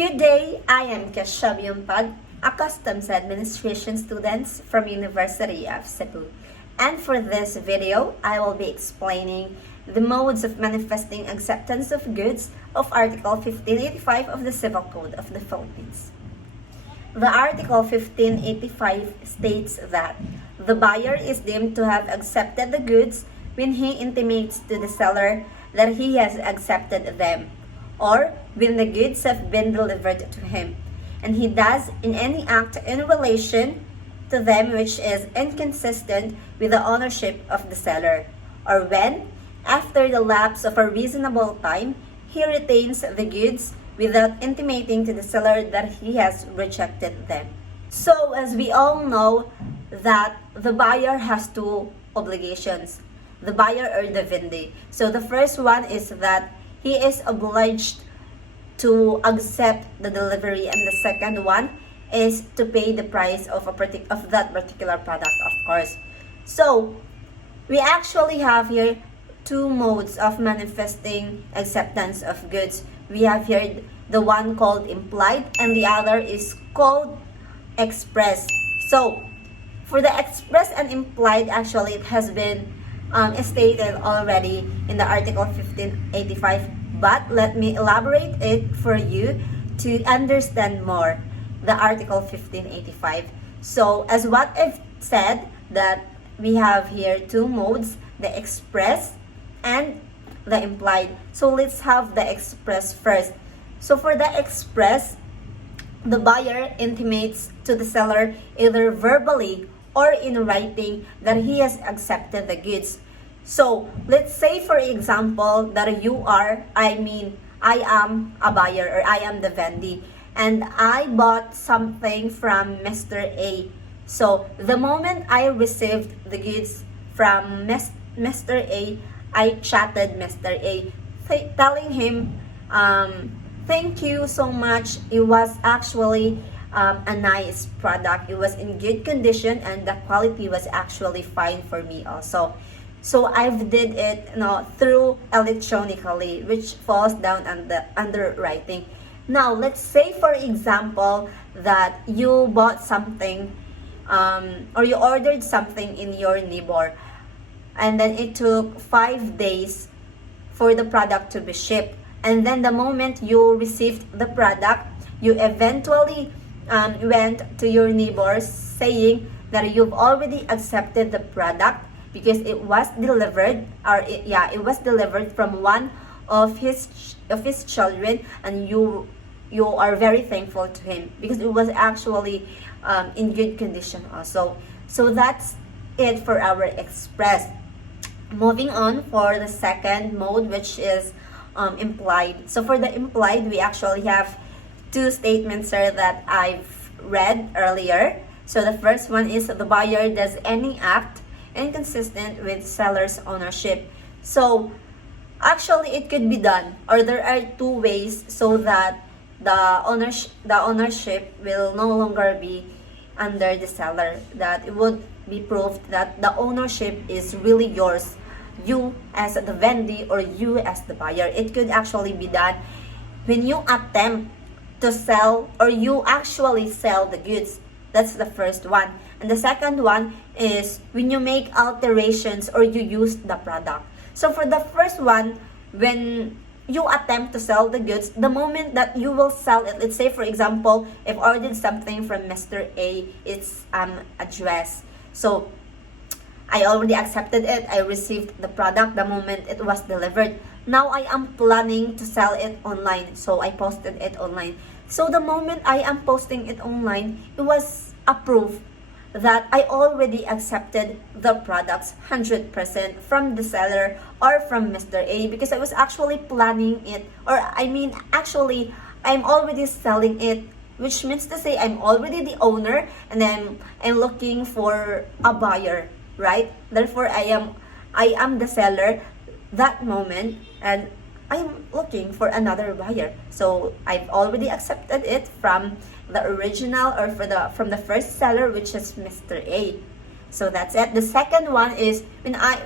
Good day, I am Keshav Yumpad, a customs administration student from University of Cebu. And for this video, I will be explaining the modes of manifesting acceptance of goods of Article 1585 of the Civil Code of the Philippines. The Article 1585 states that the buyer is deemed to have accepted the goods when he intimates to the seller that he has accepted them, or when the goods have been delivered to him, and he does in any act in relation to them which is inconsistent with the ownership of the seller, or when, after the lapse of a reasonable time, he retains the goods without intimating to the seller that he has rejected them. So, as we all know, that the buyer has two obligations, the buyer or the vendee. So the first one is that he is obliged to accept the delivery, and the second one is to pay the price of that particular product, of course. So we actually have here two modes of manifesting acceptance of goods. We have here the one called implied and the other is called express. So for the express and implied, actually it has been stated already in the Article 1585, but let me elaborate it for you to understand more the Article 1585. So as what I've said, that we have here two modes, the express and the implied. So let's have the express first. So for the express, the buyer intimates to the seller either verbally or in writing that he has accepted the goods. So let's say, for example, that I am a buyer, or I am the vendee, and I bought something from Mr. A. So the moment I received the goods from Mr. A, I chatted Mr. A, telling him, thank you so much. It was actually a nice product. It was in good condition and the quality was actually fine for me also. So I've did it through electronically, which falls down under writing. Now let's say, for example, that you bought something or you ordered something in your neighbor, and then it took 5 days for the product to be shipped. And then the moment you received the product, you eventually went to your neighbors saying that you've already accepted the product because it was delivered, it was delivered from one of his children, and you are very thankful to him because it was actually in good condition also. So that's it for our express. Moving on for the second mode, which is implied. So for the implied, we actually have two statements here that I've read earlier. So the first one is the buyer does any act inconsistent with seller's ownership. So actually it could be done, or there are two ways so that the ownership will no longer be under the seller, that it would be proved that the ownership is really yours, you as the vendee or you as the buyer. It could actually be done when you attempt to sell or you actually sell the goods. That's the first one. And the second one is when you make alterations or you use the product. So for the first one, when you attempt to sell the goods, the moment that you will sell it, let's say, for example, if I ordered something from Mr. A, it's a dress. So I already accepted it. I received the product the moment it was delivered. Now I am planning to sell it online. So I posted it online. So the moment I am posting it online, it was a proof that I already accepted the products 100% from the seller or from Mr. A, because I was actually planning it, or actually I'm already selling it, which means to say I'm already the owner and then I'm looking for a buyer, right? Therefore I am the seller that moment and I'm looking for another buyer. So I've already accepted it from the original or from the first seller, which is Mr. A. So that's it. The second one is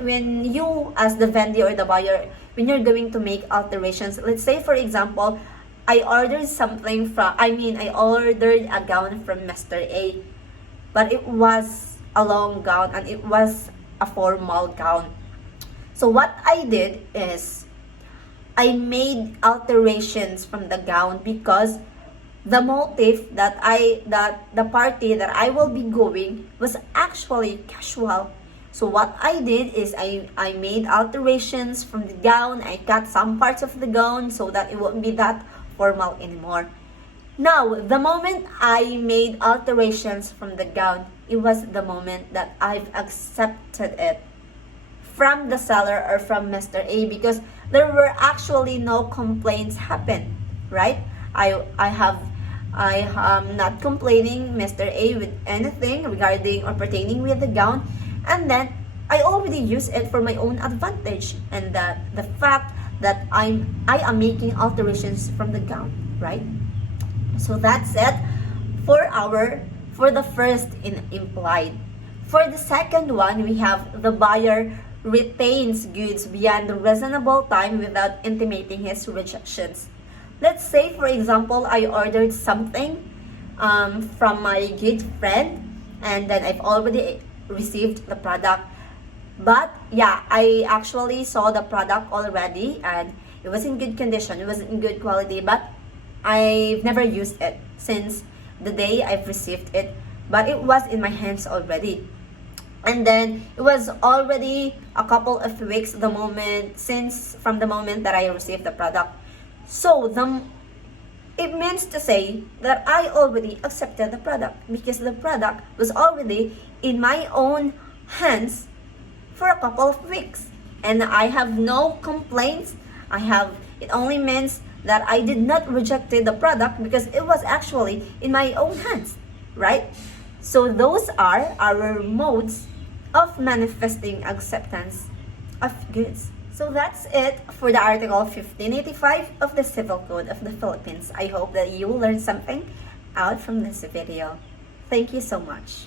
when you as the vendor or the buyer, when you're going to make alterations. Let's say, for example, I ordered something from, I ordered a gown from Mr. A, but it was a long gown and it was a formal gown. So what I did is I made alterations from the gown because the motive that the party that I will be going was actually casual. So what I did is I made alterations from the gown. I cut some parts of the gown so that it won't be that formal anymore. Now, the moment I made alterations from the gown, it was the moment that I've accepted it from the seller or from Mr. A, because there were actually no complaints happen, right? I am not complaining Mr. A with anything regarding or pertaining with the gown, and then I already use it for my own advantage, and that the fact that I am making alterations from the gown, right? So that's it for the first in implied. For the second one, we have the buyer retains goods beyond a reasonable time without intimating his rejections. Let's say, for example, I ordered something from my good friend, and then I've already received the product. But yeah, I actually saw the product already, and it was in good condition, it was in good quality, but I've never used it since the day I've received it, but it was in my hands already. And then it was already a couple of weeks from the moment that I received the product. So it means to say that I already accepted the product because the product was already in my own hands for a couple of weeks, and I have no complaints. It only means that I did not reject the product because it was actually in my own hands, right? So those are our modes of manifesting acceptance of goods. So that's it for the Article 1585 of the Civil Code of the Philippines. I hope that you will learn something out from this video. Thank you so much.